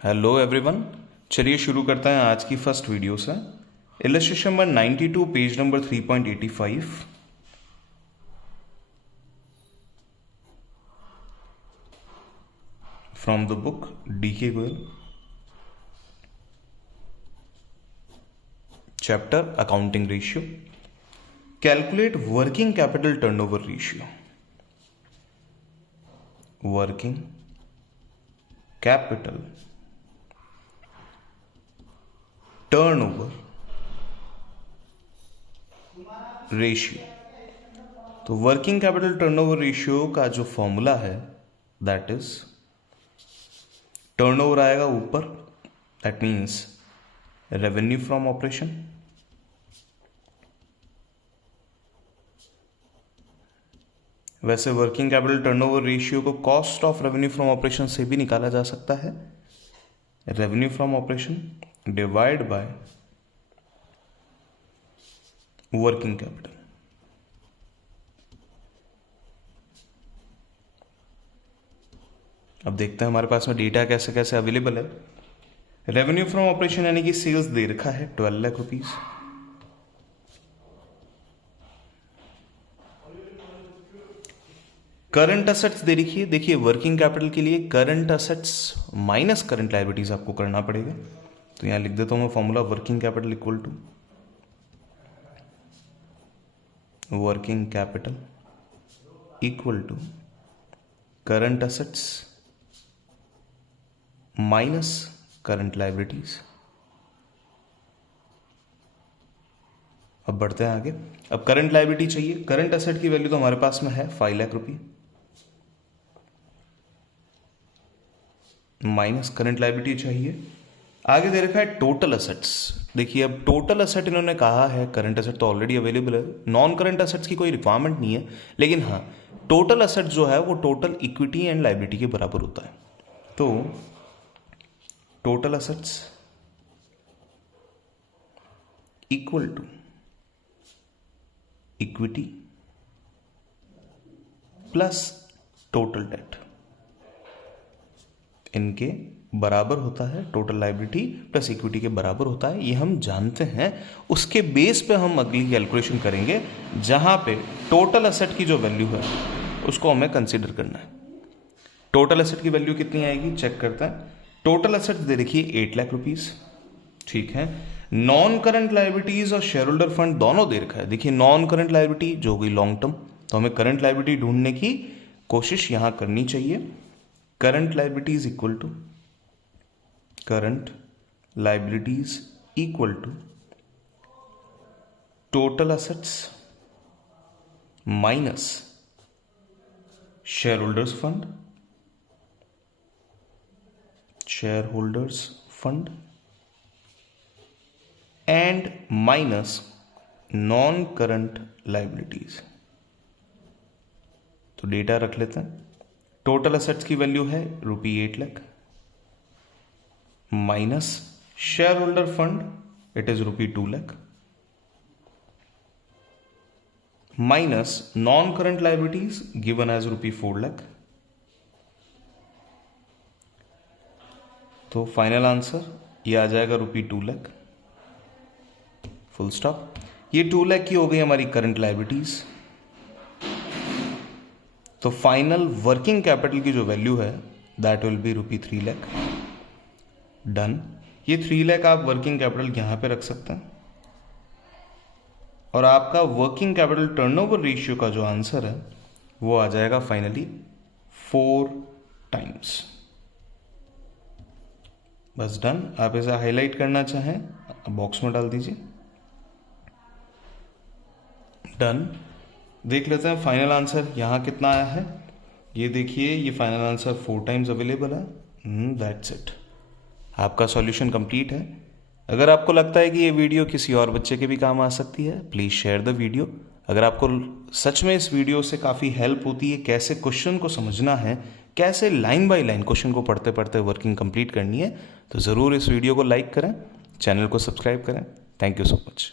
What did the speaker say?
Hello everyone, चलिए शुरू करते हैं आज की फर्स्ट वीडियो से। Illustration number 92 page number 3.85 from the book DK. Goyal, chapter accounting ratio. Calculate working capital turnover ratio. Working capital turnover ratio. तो वर्किंग कैपिटल टर्नओवर रेशियो का जो फॉर्मूला है दैट इज टर्नओवर आएगा ऊपर, that means revenue from operation वैसे working capital turnover ratio को cost of revenue from operation से भी निकाला जा सकता है। Revenue from operation divide by working capital. अब देखते हैं हमारे पास में डेटा कैसे कैसे अवेलेबल है। रेवेन्यू फ्रॉम ऑपरेशन यानी कि सेल्स दे रखा है 12 लाख रुपीज। करंट असेट्स दे रखी है। देखिए वर्किंग कैपिटल के लिए current assets minus current liabilities आपको करना पड़ेगा। तो यहां लिख देता हूं मैं formula, working capital equal to working capital equal to current assets minus current liabilities. अब बढ़ते हैं आगे। अब करंट लायबिलिटी चाहिए। करंट असेट की वैल्यू तो हमारे पास में है 5 लाख रुपये माइनस करंट लायबिलिटी चाहिए। आगे दे रखा है टोटल असेट्स। देखिए अब टोटल असेट इन्होंने कहा है, करंट असेट तो ऑलरेडी अवेलेबल है, नॉन करंट असेट्स की कोई रिक्वायरमेंट नहीं है, लेकिन हाँ टोटल असेट जो है वो टोटल इक्विटी एंड लायबिलिटी के बराबर होता है। तो total assets equal to equity plus total debt, इनके बराबर होता है। टोटल लायबिलिटी प्लस इक्विटी के बराबर होता है, ये हम जानते हैं। उसके बेस पे हम अगली कैलकुलेशन करेंगे जहां पे टोटल असेट की जो वैल्यू है उसको हमें कंसीडर करना है। टोटल असेट की वैल्यू कितनी आएगी चेक करते हैं। टोटल असेट दे रखिए 8 लाख रुपीज, ठीक है। नॉन करंट लायबिलिटीज और शेयर होल्डर फंड दोनों दे रखा है। देखिए नॉन करंट लायबिलिटी जो होगी लॉन्ग टर्म, तो हमें करंट लायबिलिटी ढूंढने की कोशिश यहां करनी चाहिए। Current liabilities equal to current liabilities equal to total assets minus share holders fund, share holders fund and minus non current liabilities. तो डेटा रख लेते हैं। टोटल असेट्स की वैल्यू है ₹8 lakh minus share holder fund it is ₹2 lakh minus non current liabilities given as ₹4 lakh. तो final answer ये आ जाएगा ₹2 lakh, full stop. ये 2 लाख की हो गई हमारी करंट लायबिलिटीज। तो फाइनल वर्किंग कैपिटल की जो वैल्यू है that will be ₹3 lakh. Done. ये 3 लाख आप वर्किंग कैपिटल यहां पे रख सकते हैं और आपका वर्किंग कैपिटल टर्नओवर रेशियो का जो आंसर है वो आ जाएगा फाइनली 4 टाइम्स। बस डन। आप इसे हाईलाइट करना चाहें बॉक्स में डाल दीजिए। डन। देख लेते हैं फाइनल आंसर यहां कितना आया है। ये देखिए ये फाइनल आंसर 4 टाइम्स अवेलेबल है। That's it. आपका सॉल्यूशन कंप्लीट है। अगर आपको लगता है कि ये वीडियो किसी और बच्चे के भी काम आ सकती है, प्लीज़ शेयर द वीडियो। अगर आपको सच में इस वीडियो से काफ़ी हेल्प होती है, कैसे क्वेश्चन को समझना है, कैसे लाइन बाय लाइन क्वेश्चन को पढ़ते पढ़ते वर्किंग कंप्लीट करनी है, तो ज़रूर इस वीडियो को लाइक करें, चैनल को सब्सक्राइब करें। Thank you so much.